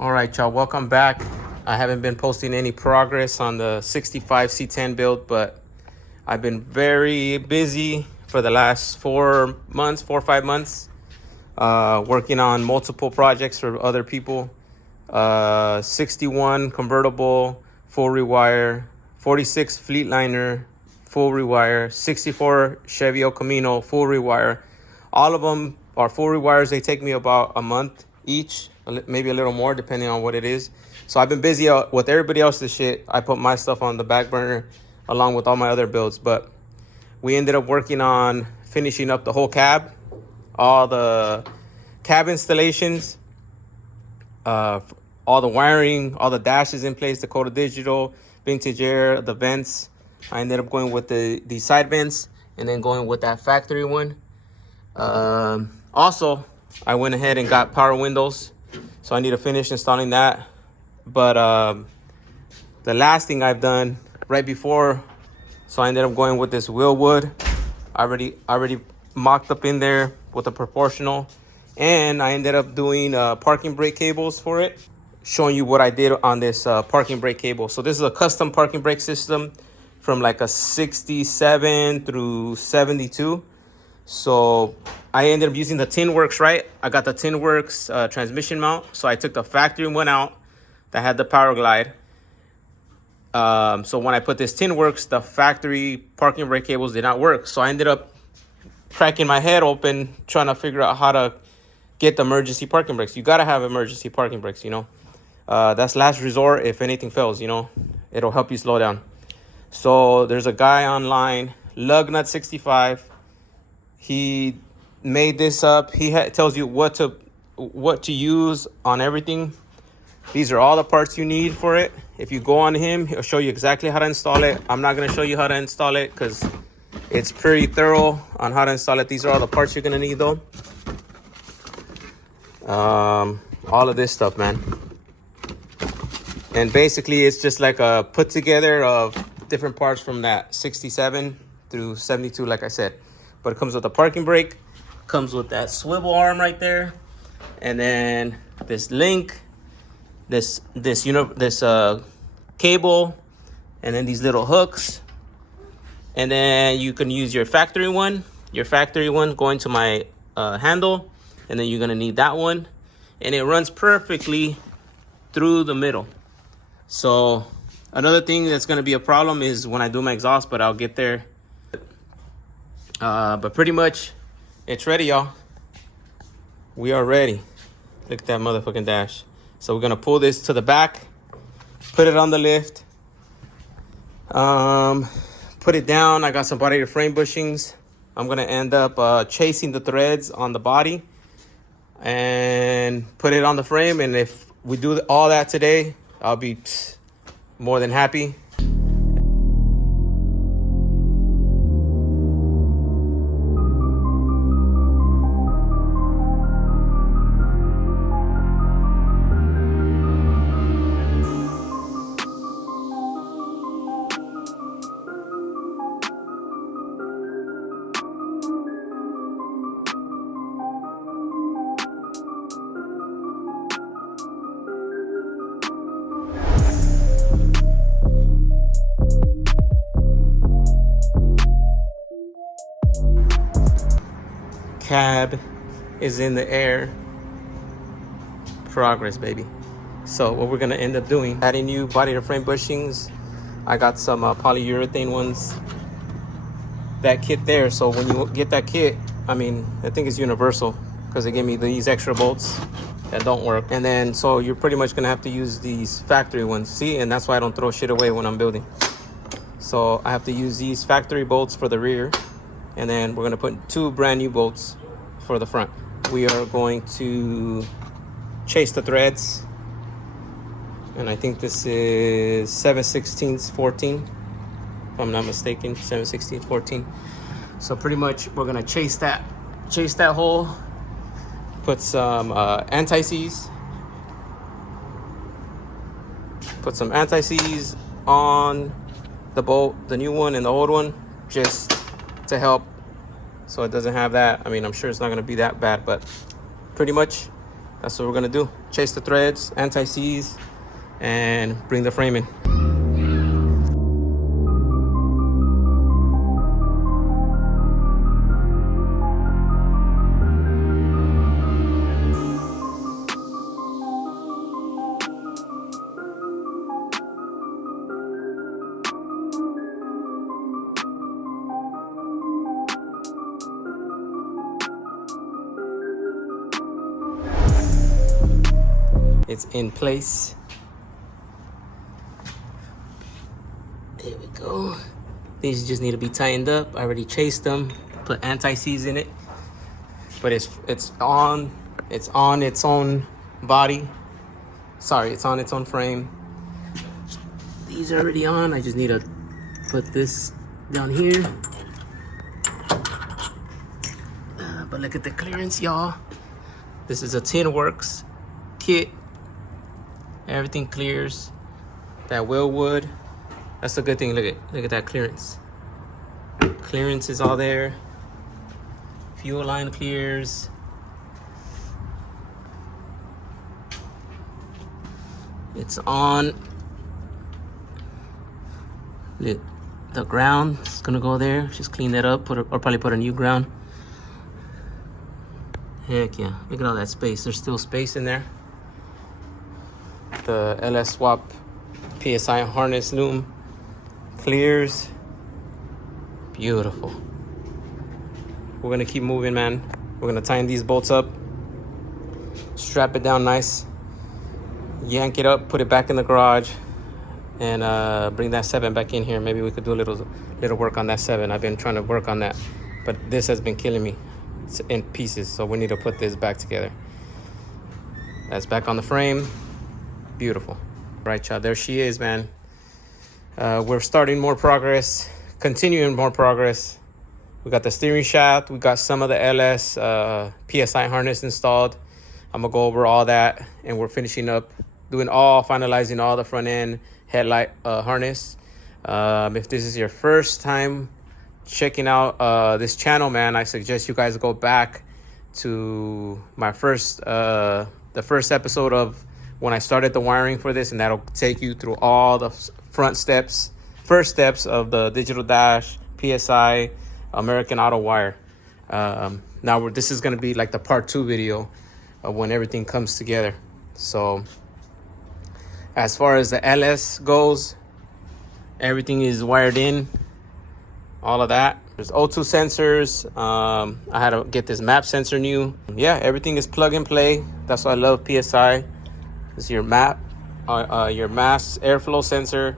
All right, y'all, welcome back. I haven't been posting any progress on the 65 C10 build, but I've been very busy for the last 4 months, 4 or 5 months, working on multiple projects for other people. 61 convertible, full rewire, 46 Fleetliner, full rewire, 64 Chevy El Camino, full rewire. All of them are full rewires. They take me about a month each, maybe a little more depending on what it is. So I've been busy with everybody else's shit. I put my stuff on the back burner along with all my other builds, but we ended up working on finishing up the whole cab, all the cab installations, all the wiring, all the dashes in place, Dakota Digital, Vintage Air, the vents. I ended up going with the side vents and then going with that factory one. Also, I went ahead and got power windows, so I need to finish installing that. But the last thing I've done right before, so I ended up going with this wheel wood. I already mocked up in there with a proportional, and I ended up doing parking brake cables for it, showing you what I did on this parking brake cable. So this is a custom parking brake system from like a 67 through 72. So I ended up using the TinWorks, right? I got the TinWorks transmission mount. So I took the factory one out that had the power glide. So when I put this TinWorks, the factory parking brake cables did not work. So I ended up cracking my head open trying to figure out how to get the emergency parking brakes. You gotta have emergency parking brakes, you know. That's last resort if anything fails, you know. It'll help you slow down. So there's a guy online, Lugnut65. He made this up. He tells you what to use on everything. These are all the parts you need for it. If you go on him, he'll show you exactly how to install it. I'm not going to show you how to install it because it's pretty thorough on how to install it. These are all the parts you're going to need, though. All of this stuff, man. And basically, it's just like a put together of different parts from that 67 through 72, like I said. But it comes with a parking brake, comes with that swivel arm right there, and then this link, this cable, and then these little hooks. And then you can use your factory one going to my handle, and then you're gonna need that one, and it runs perfectly through the middle. So another thing that's gonna be a problem is when I do my exhaust, but I'll get there. But pretty much it's ready, y'all. We are ready. Look at that motherfucking dash. So we're gonna pull this to the back, put it on the lift, put it down. I got some body to frame bushings. I'm gonna end up chasing the threads on the body and put it on the frame. And if we do all that today, I'll be more than happy. Cab is in the air. Progress, baby. So what we're gonna end up doing, adding new body to frame bushings. I got some polyurethane ones. That kit there. So when you get that kit, I mean, I think it's universal because they give me these extra bolts that don't work. And then so you're pretty much gonna have to use these factory ones. See, and that's why I don't throw shit away when I'm building. So I have to use these factory bolts for the rear. And then we're gonna put 2 brand new bolts for the front. We are going to chase the threads. And I think this is 7/16 14, if I'm not mistaken, 7/16 14. So pretty much we're gonna chase that hole, put some anti-seize, on the bolt, the new one and the old one, just to help so it doesn't have that. I mean, I'm sure it's not going to be that bad, but pretty much That's what we're gonna do. Chase the threads, anti-seize, and bring the frame in. It's in place. There we go. These just need to be tightened up. I already chased them, put anti-seize in it, but it's on its own body. Sorry, it's on its own frame. These are already on. I just need to put this down here. But look at the clearance, y'all. This is a Tin Works kit. Everything clears. That wheel wood, that's a good thing. Look at that clearance. Clearance is all there. Fuel line clears. It's on. The ground is gonna go there. Just clean that up, or probably put a new ground. Heck yeah, look at all that space. There's still space in there. The LS Swap PSI harness loom clears. Beautiful. We're gonna keep moving, man. We're gonna tighten these bolts up, strap it down nice, yank it up, put it back in the garage, and bring that 7 back in here. Maybe we could do a little work on that 7. I've been trying to work on that, but this has been killing me. It's in pieces, so we need to put this back together. That's back on the frame. Beautiful. Right, y'all, there she is, man. We're starting more progress, continuing more progress. We got the steering shaft, we got some of the LS PSI harness installed. I'm gonna go over all that, and we're finishing up finalizing all the front end headlight harness. If this is your first time checking out this channel, man, I suggest you guys go back to my the first episode of when I started the wiring for this, and that'll take you through all the first steps of the digital dash, PSI, American AutoWire. Now this is gonna be like the part 2 video of when everything comes together. So as far as the LS goes, everything is wired in, all of that. There's O2 sensors. I had to get this map sensor new. Yeah, everything is plug and play. That's why I love PSI. This is your map, your mass airflow sensor,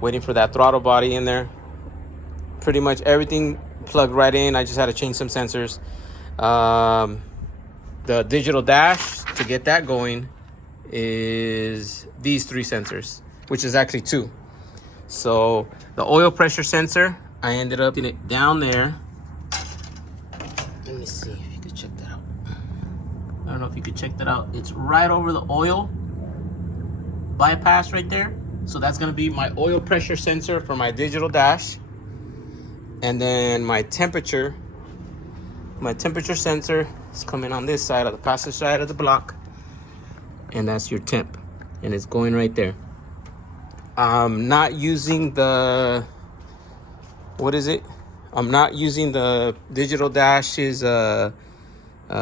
waiting for that throttle body in there. Pretty much everything plugged right in. I just had to change some sensors. The digital dash, to get that going, is these 3 sensors, which is actually 2. So the oil pressure sensor, I ended up getting it down there. Let me see if you could check that out. I don't know if you could check that out. It's right over the oil bypass right there. So that's gonna be my oil pressure sensor for my digital dash. And then my temperature sensor is coming on this side, of the passenger side of the block. And that's your temp. And it's going right there. I'm not using the, I'm not using the digital dash's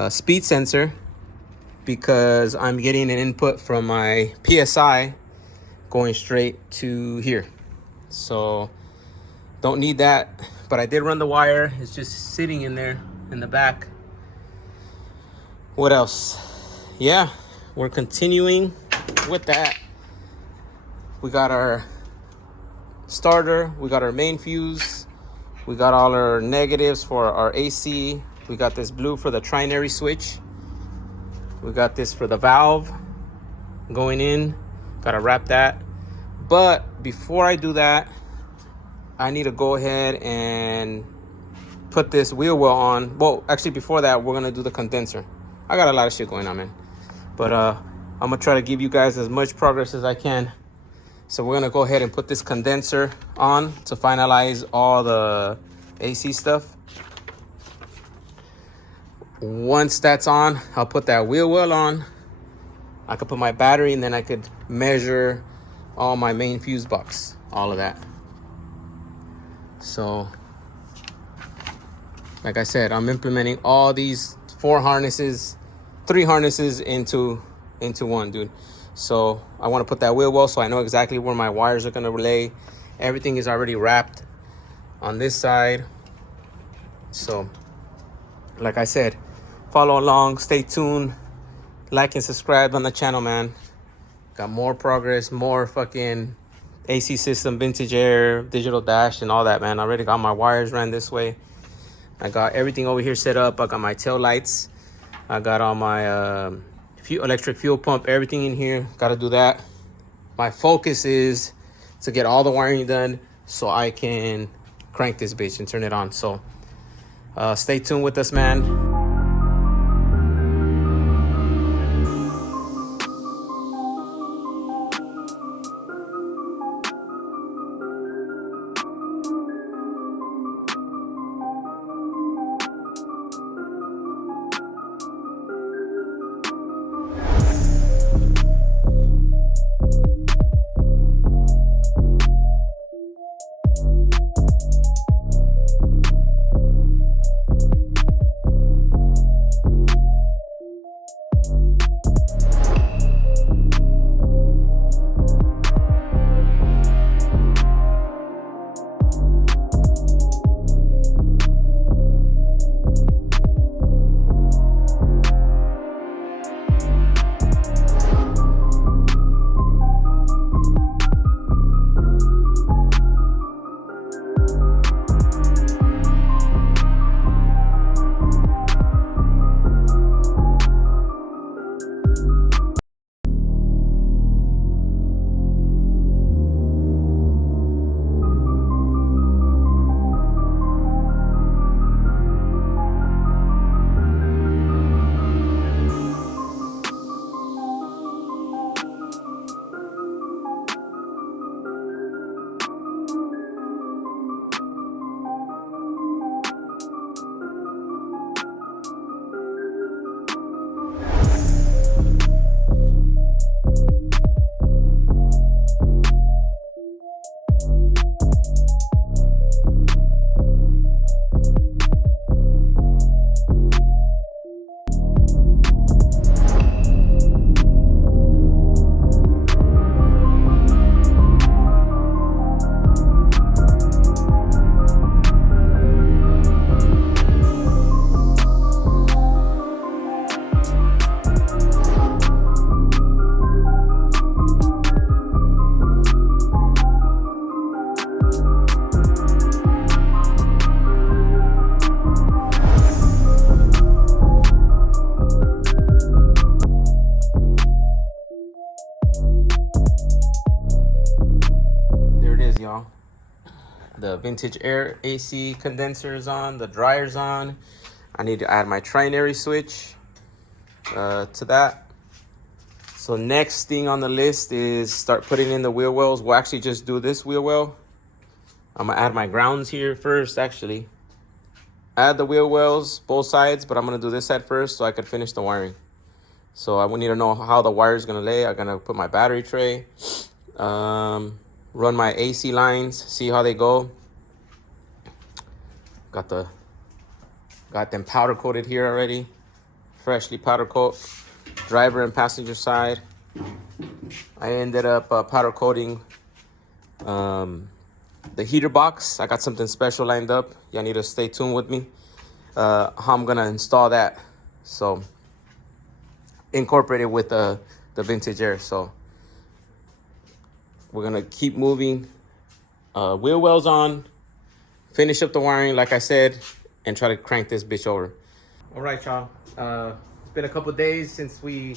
speed sensor, because I'm getting an input from my PSI going straight to here. So don't need that, but I did run the wire. It's just sitting in there in the back. What else? Yeah, we're continuing with that. We got our starter, we got our main fuse, we got all our negatives for our AC. We got this blue for the trinary switch. We got this for the valve going in. Gotta wrap that. But before I do that, I need to go ahead and put this wheel well on. Well, actually before that, we're gonna do the condenser. I got a lot of shit going on, man. But I'm gonna try to give you guys as much progress as I can. So we're gonna go ahead and put this condenser on to finalize all the AC stuff. Once that's on, I'll put that wheel well on, I could put my battery, and then I could measure all my main fuse box, all of that. So like I said, I'm implementing all these 3 harnesses into one, dude. So I want to put that wheel well so I know exactly where my wires are going to lay. Everything is already wrapped on this side. So like I said, follow along, stay tuned, like and subscribe on the channel, man. Got more progress, more fucking AC system, vintage air, digital dash, and all that, man. I already got my wires ran this way. I got everything over here set up. I got my tail lights. I got all my electric fuel pump, everything in here. Got to do that. My focus is to get all the wiring done so I can crank this bitch and turn it on. So stay tuned with us, man. Y'all, the vintage air AC condenser is on, the dryer's on. I need to add my trinary switch to that. So next thing on the list is start putting in the wheel wells. We'll actually just do this wheel well. I'm gonna add my grounds here first. Actually add the wheel wells both sides, but I'm gonna do this side first so I could finish the wiring. So I would need to know how the wire is gonna lay. I'm gonna put my battery tray, run my AC lines, see how they go. Got them powder coated here already, freshly powder coat. Driver and passenger side. I ended up powder coating the heater box. I got something special lined up. Y'all need to stay tuned with me. How I'm gonna install that. So incorporate it with the vintage air. So we're gonna keep moving. Wheel wells on, finish up the wiring like I said, and try to crank this bitch over. All right, y'all. It's been a couple days since we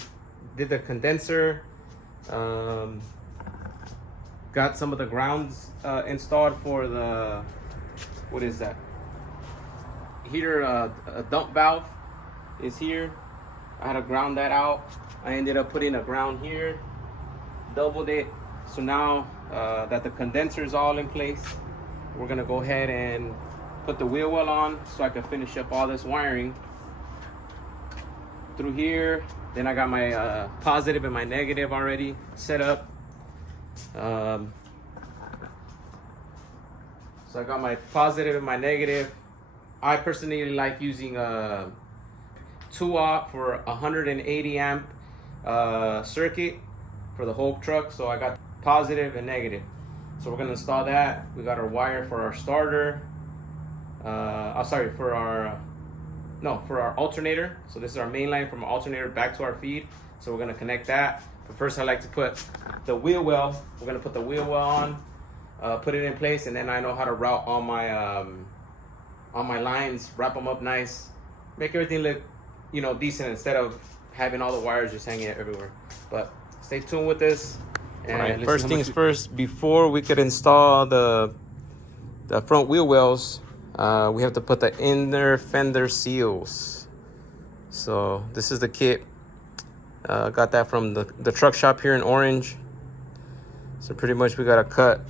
did the condenser. Got some of the grounds installed for the, what is that? Heater, a dump valve is here. I had to ground that out. I ended up putting a ground here, doubled it. So now that the condenser is all in place, we're gonna go ahead and put the wheel well on so I can finish up all this wiring through here Then I got my positive and my negative already set up. So I got my positive and my negative. I personally like using 2-aught for 180 amp circuit for the whole truck. So I got positive and negative. So we're gonna install that. We got our wire for our starter. For our alternator. So this is our main line from our alternator back to our feed. So we're gonna connect that. But first I like to put the wheel well. We're gonna put the wheel well on, put it in place, and then I know how to route all my lines, wrap them up nice, make everything look, decent instead of having all the wires just hanging everywhere. But stay tuned with this. And all right, first things first, before we could install the front wheel wells, we have to put the inner fender seals. So this is the kit. Got that from the truck shop here in Orange. So pretty much we gotta cut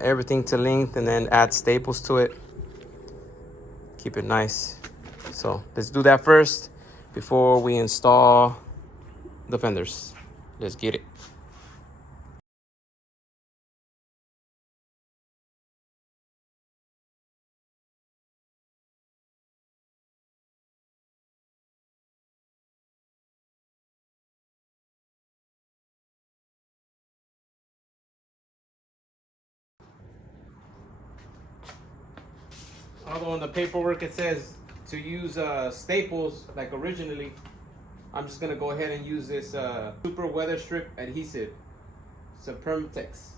everything to length and then add staples to it. Keep it nice. So let's do that first before we install the fenders. Let's get it. Although on the paperwork it says to use staples like originally, I'm just gonna go ahead and use this super weather strip adhesive. It's a Permatex.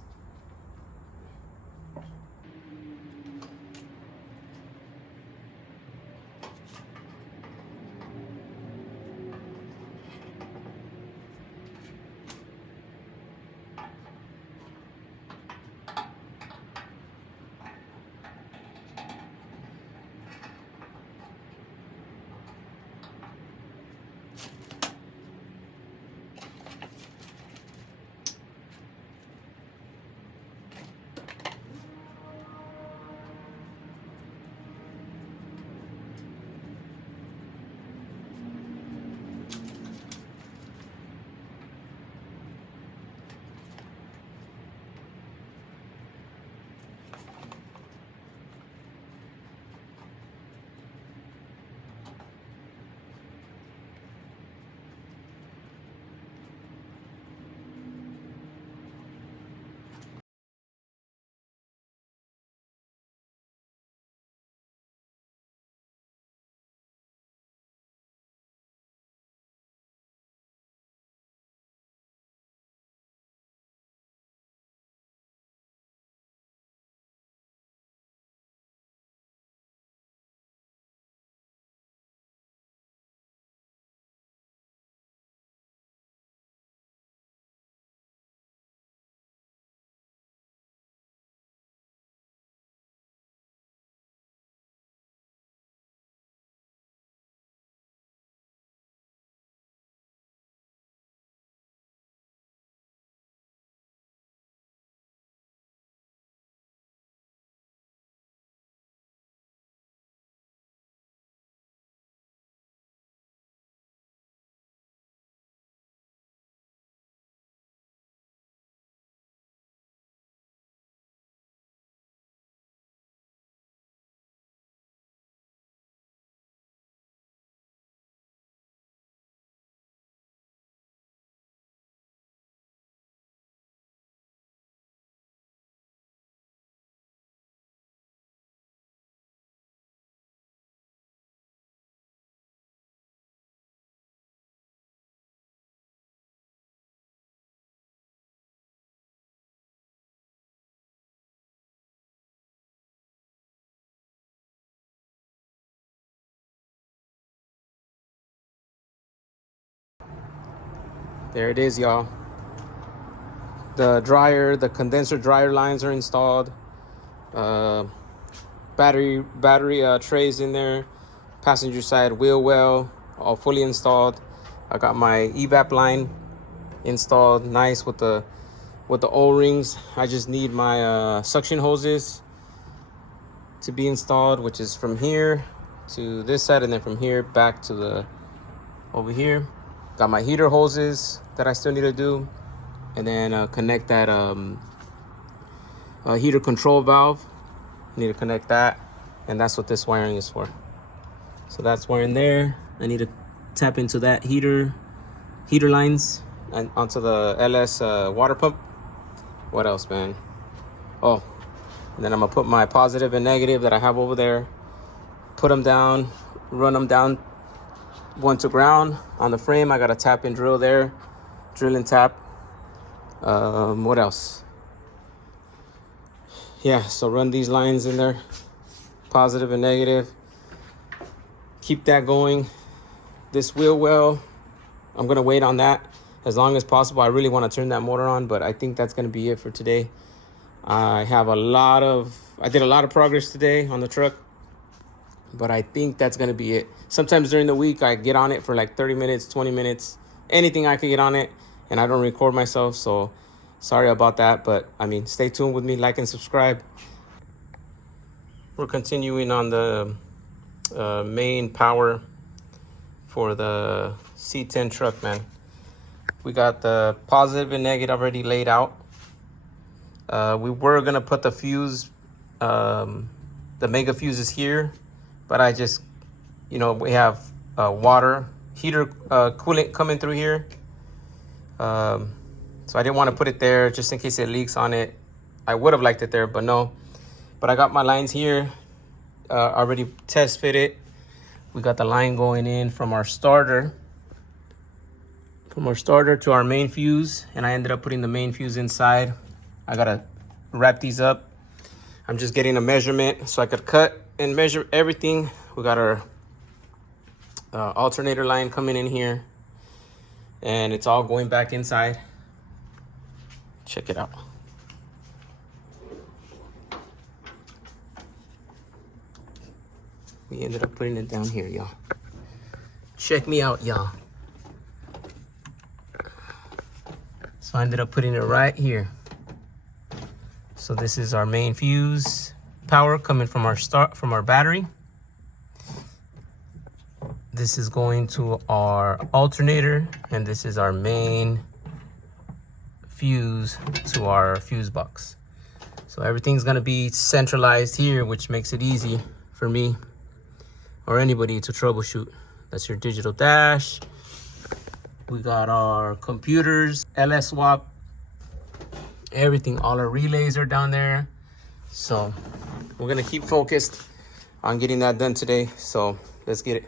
There it is, y'all. The condenser dryer lines are installed. Battery trays in there. Passenger side wheel well, all fully installed. I got my evap line installed, nice with the O-rings. I just need my suction hoses to be installed, which is from here to this side, and then from here back to the over here. Got my heater hoses that I still need to do, and then connect that heater control valve. I need to connect that, and that's what this wiring is for. So that's wiring there. I need to tap into that heater lines and onto the LS water pump. What else, man? Oh, and then I'm gonna put my positive and negative that I have over there, put them down, run them down one to ground on the frame. I got a tap and drill there, drill and tap. What else? Yeah, so run these lines in there, positive and negative. Keep that going. This wheel well, I'm gonna wait on that as long as possible. I really want to turn that motor on, but I think that's gonna be it for today. I did a lot of progress today on the truck, but I think that's gonna be it. Sometimes during the week I get on it for like 30 minutes, 20 minutes, anything I could get on it, and I don't record myself, so sorry about that. But I mean, stay tuned with me, like and subscribe. We're continuing on the main power for the C10 truck, man. We got the positive and negative already laid out. We were gonna put the fuse, the mega fuses here, but I just, we have water heater coolant coming through here. So I didn't want to put it there just in case it leaks on it. I would have liked it there, but no. But I got my lines here already test fitted. We got the line going in from our starter to our main fuse, and I ended up putting the main fuse inside. I gotta wrap these up. I'm just getting a measurement so I could cut and measure everything. We got our alternator line coming in here, and it's all going back inside. Check it out. We ended up putting it down here, y'all. Check me out, y'all. So I ended up putting it right here. So this is our main fuse power coming from our battery. This is going to our alternator, and this is our main fuse to our fuse box. So everything's gonna be centralized here, which makes it easy for me or anybody to troubleshoot. That's your digital dash. We got our computers, LS swap, everything, all our relays are down there. So we're gonna keep focused on getting that done today. So let's get it.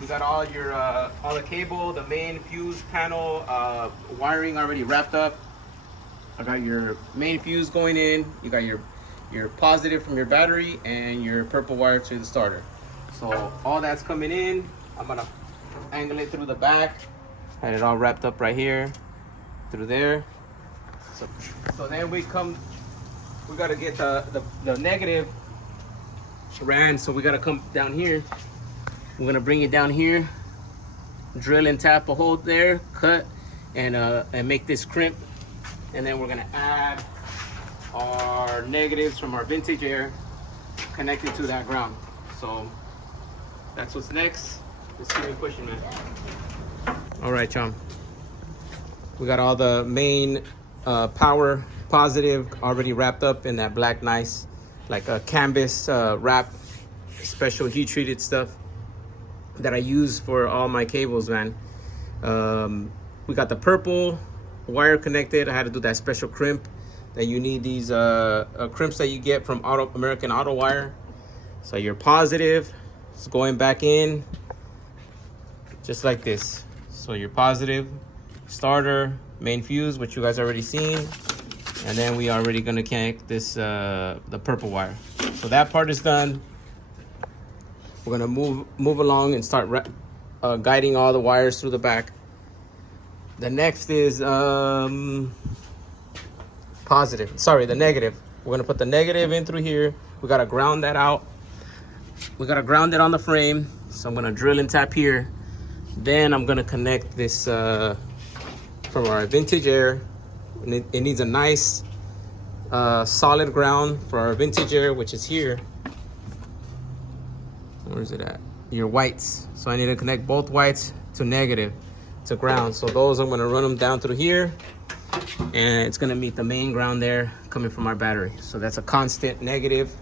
You got all the cable, the main fuse panel, wiring already wrapped up. I got your main fuse going in. You got your positive from your battery and your purple wire to the starter. So all that's coming in. I'm gonna angle it through the back. Had it all wrapped up right here, through there. So then we gotta get the negative ran. So we gotta come down here. We're gonna bring it down here, drill and tap a hole there, cut, and make this crimp. And then we're gonna add our negatives from our vintage air connected to that ground. So that's what's next. Let's keep it pushing, man. All right, chum. We got all the main power positive already wrapped up in that black nice, like a canvas wrap, special heat treated stuff that I use for all my cables, man. We got the purple wire connected. I had to do that special crimp that you need, these crimps that you get from American AutoWire. So your positive is going back in just like this. So your positive, starter, main fuse, which you guys already seen, and then we already gonna connect this the purple wire. So that part is done. We're gonna move along and start guiding all the wires through the back. The next is positive. Sorry, the negative. We're gonna put the negative in through here. We gotta ground that out. We gotta ground it on the frame. So I'm gonna drill and tap here. Then I'm gonna connect this from our vintage air. And it needs a nice solid ground for our vintage air, which is here. Where is it at? Your whites. So I need to connect both whites to negative, to ground. So those I'm gonna run them down through here, and it's gonna meet the main ground there coming from our battery. So that's a constant negative.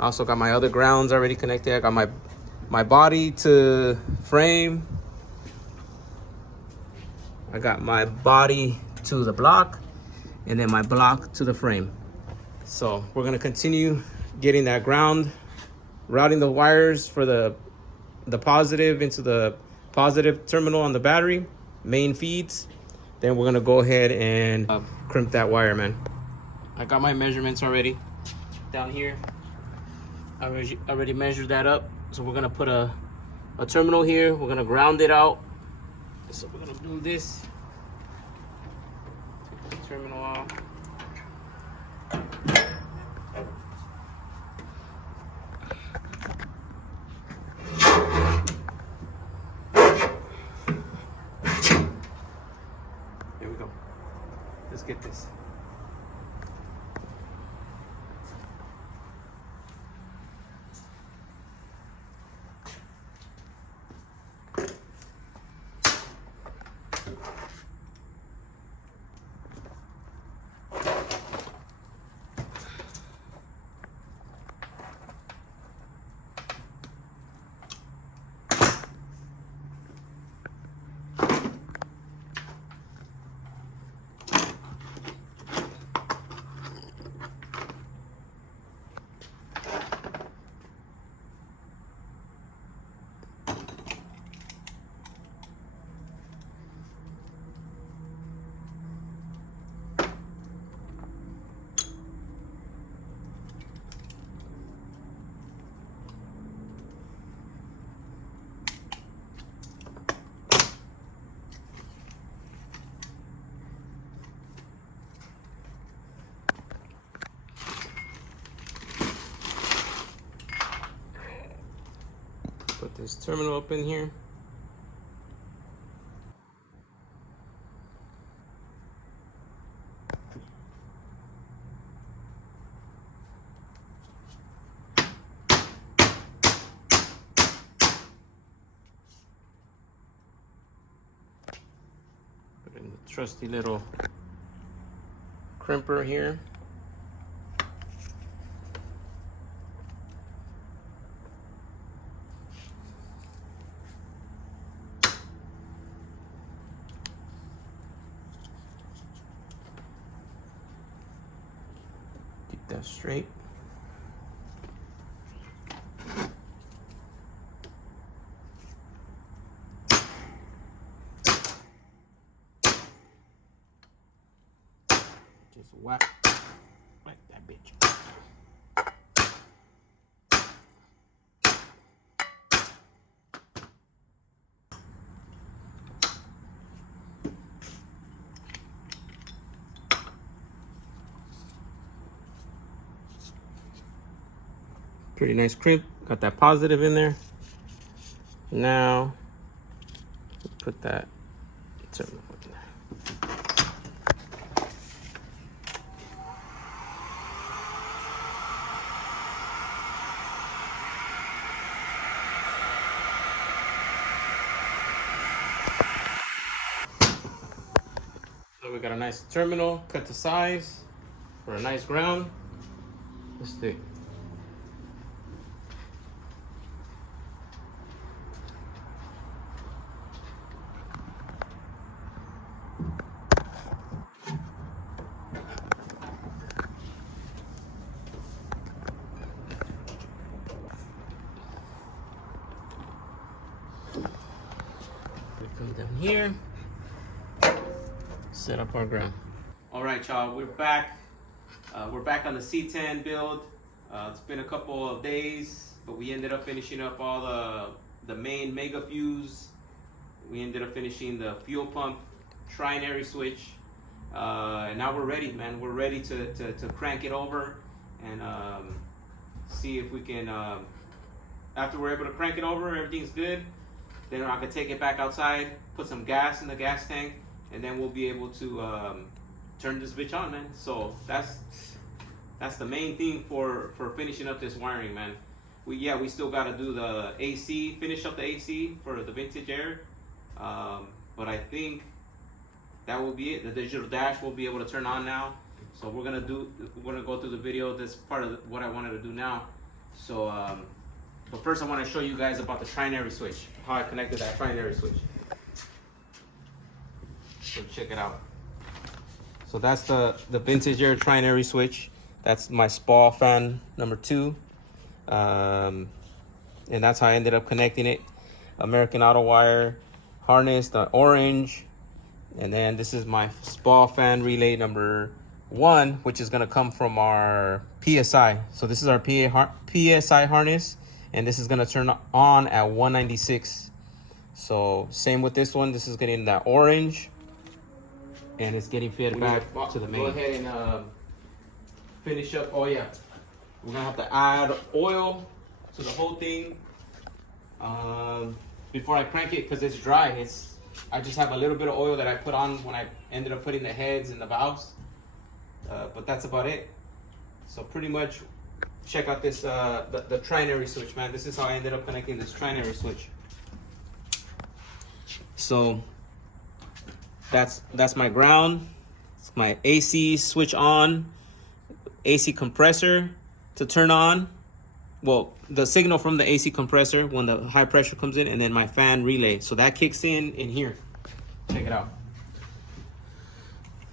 I also got my other grounds already connected. I got my body to frame. I got my body to the block, and then my block to the frame. So we're gonna continue getting that ground, routing the wires for the positive into the positive terminal on the battery, main feeds. Then we're gonna go ahead and crimp that wire, man. I got my measurements already down here. I already measured that up. So we're gonna put a terminal here. We're gonna ground it out. So we're gonna do this. Take the terminal out. Here we go. Let's get this. Put this terminal up in here. Put in the trusty little crimper here. That straight. Just whack that bitch. Pretty nice crimp. Got that positive in there. Now, put that terminal in there. So we got a nice terminal cut to size for a nice ground. Let's do it. Come down here, set up our ground. All right, y'all, we're back. We're back on the C10 build. It's been a couple of days, but we ended up finishing up all the main mega fuse. We ended up finishing the fuel pump trinary switch, and now we're ready, man. We're ready to crank it over and see if we can. After we're able to crank it over, everything's good. Then I can take it back outside, put some gas in the gas tank, and then we'll be able to turn this bitch on, man. So that's the main thing for finishing up this wiring, man. We still got to do the AC, finish up the AC for the vintage air, but I think that will be it. The digital dash will be able to turn on now. So we're gonna go through the video. This part of what I wanted to do now. So. But first I want to show you guys about the trinary switch, how I connected that trinary switch. So check it out. So that's the vintage air trinary switch. That's my SPA fan number 2. And that's how I ended up connecting it. American AutoWire harness, the orange. And then this is my SPA fan relay number 1, which is gonna come from our PSI. So this is our PSI harness. And this is gonna turn on at 196. So same with this one. This is getting that orange, and it's getting fed back to the main. Go ahead and finish up. Oh yeah, we're gonna have to add oil to the whole thing before I crank it because it's dry. I just have a little bit of oil that I put on when I ended up putting the heads and the valves, but that's about it. So pretty much. Check out this the trinary switch, man. This is how I ended up connecting this trinary switch. So that's my ground. It's my AC switch on, AC compressor to turn on. Well, the signal from the AC compressor when the high pressure comes in, and then my fan relay. So that kicks in here. Check it out.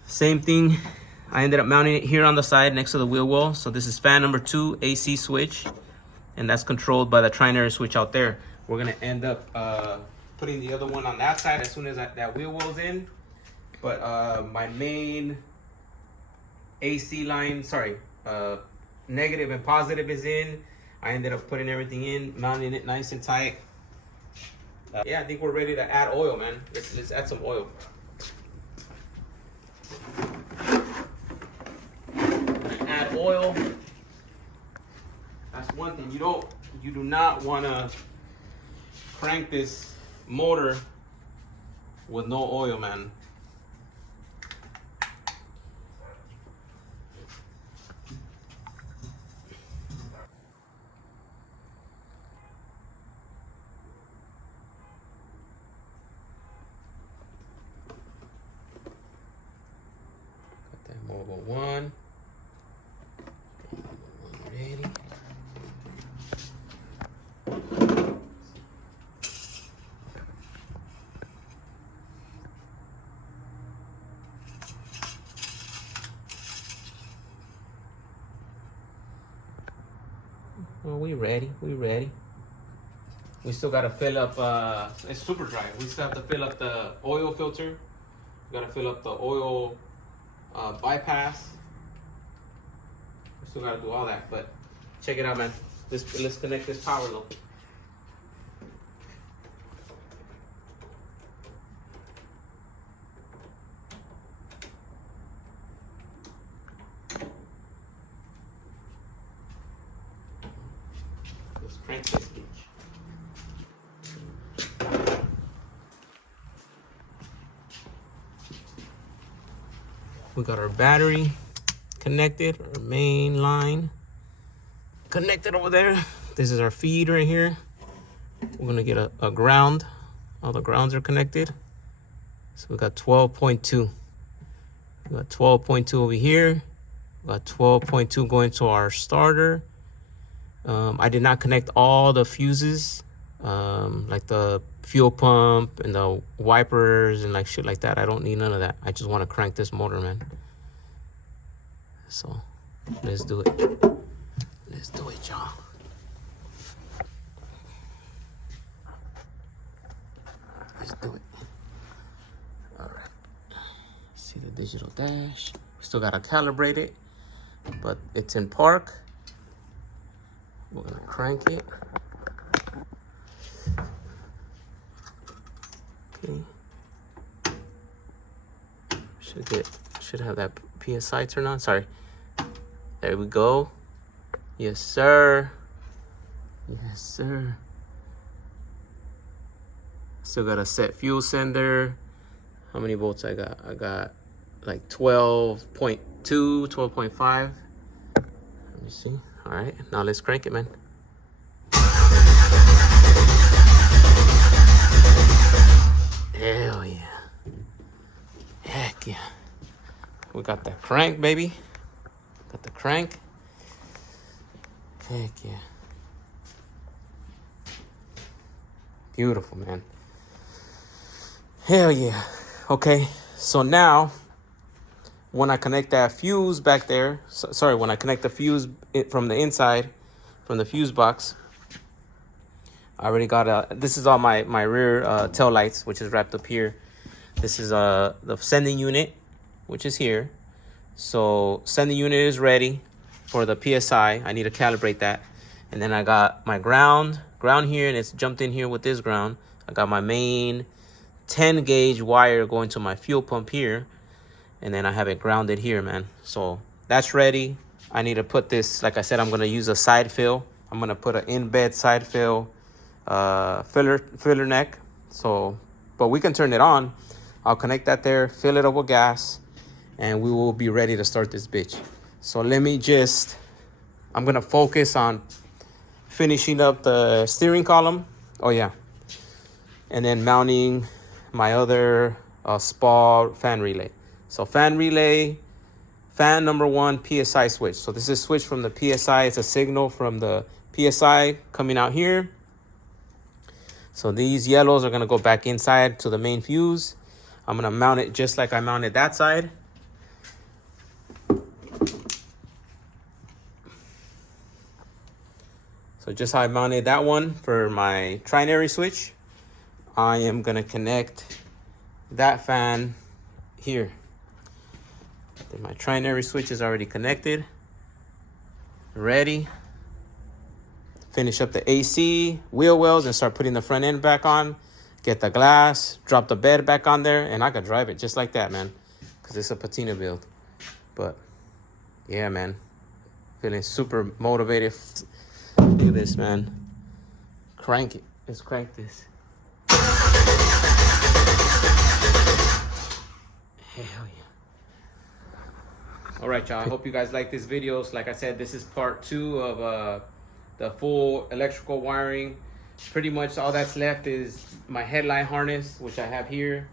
Same thing. I ended up mounting it here on the side next to the wheel well. So this is fan number 2 AC switch, and that's controlled by the trinary switch out there. We're gonna end up putting the other one on that side as soon as that wheel well's in. But my main AC line, negative and positive is in. I ended up putting everything in, mounting it nice and tight. Yeah, I think we're ready to add oil, man. Let's add some oil. Add oil. That's one thing. You do not want to crank this motor with no oil, man. Got that mobile one. Ready. Well, we ready. We still gotta fill up, it's super dry. We still have to fill up the oil filter. We gotta fill up the oil bypass. We still gotta do all that, but check it out, man. Let's connect this power load. Let's crank this bitch. We got our battery connected, our main line connected over there. This is our feed right here. We're gonna get a ground. All the grounds are connected. So we got 12.2. We got 12.2 over here. We got 12.2 going to our starter. I did not connect all the fuses, like the fuel pump and the wipers and like shit like that. I don't need none of that. I just want to crank this motor, man. So let's do it. Let's do it, y'all. Let's do it. All right. See the digital dash. We still gotta calibrate it, but it's in park. We're gonna crank it. Okay. Should have that PSI turn on. Sorry. There we go. Yes, sir. Yes, sir. Still got a set fuel sender. How many volts I got? I got like 12.2, 12.5. Let me see. All right, now let's crank it, man. Hell yeah. Heck yeah. We got the crank, baby. Got the crank. Heck yeah. Beautiful, man. Hell yeah. Okay, so now when I connect that fuse back there, sorry, when I connect the fuse from the inside, from the fuse box, I already got this is all my rear tail lights, which is wrapped up here. This is the sending unit, which is here. So sending unit is ready for the PSI. I need to calibrate that. And then I got my ground here, and it's jumped in here with this ground. I got my main 10 gauge wire going to my fuel pump here. And then I have it grounded here, man. So that's ready. I need to put this, like I said, I'm gonna use a side fill. I'm gonna put an in-bed side fill filler neck. So, but we can turn it on. I'll connect that there, fill it up with gas, and we will be ready to start this bitch. So let me just, I'm gonna focus on finishing up the steering column. Oh yeah. And then mounting my other SPA fan relay. So fan relay, fan number 1, PSI switch. So this is switch from the PSI. It's a signal from the PSI coming out here. So these yellows are gonna go back inside to the main fuse. I'm gonna mount it just like I mounted that side. So just how I mounted that one for my trinary switch, I am gonna connect that fan here. Then my trinary switch is already connected, ready. Finish up the AC, wheel wells, and start putting the front end back on. Get the glass, drop the bed back on there, and I could drive it just like that, man, because it's a patina build. But yeah, man, feeling super motivated. Look at this, man. Crank it. Let's crank this. Hell yeah. All right, y'all. I hope you guys like this video. So like I said, this is part 2 of the full electrical wiring. Pretty much all that's left is my headlight harness, which I have here.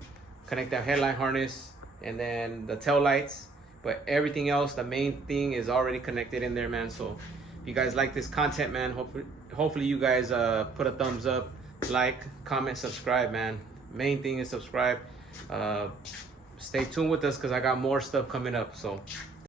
Connect that headlight harness, and then the tail lights. But everything else, the main thing is already connected in there, man. So if you guys like this content, man, hopefully you guys put a thumbs up, like, comment, subscribe, man. Main thing is subscribe. Stay tuned with us because I got more stuff coming up. So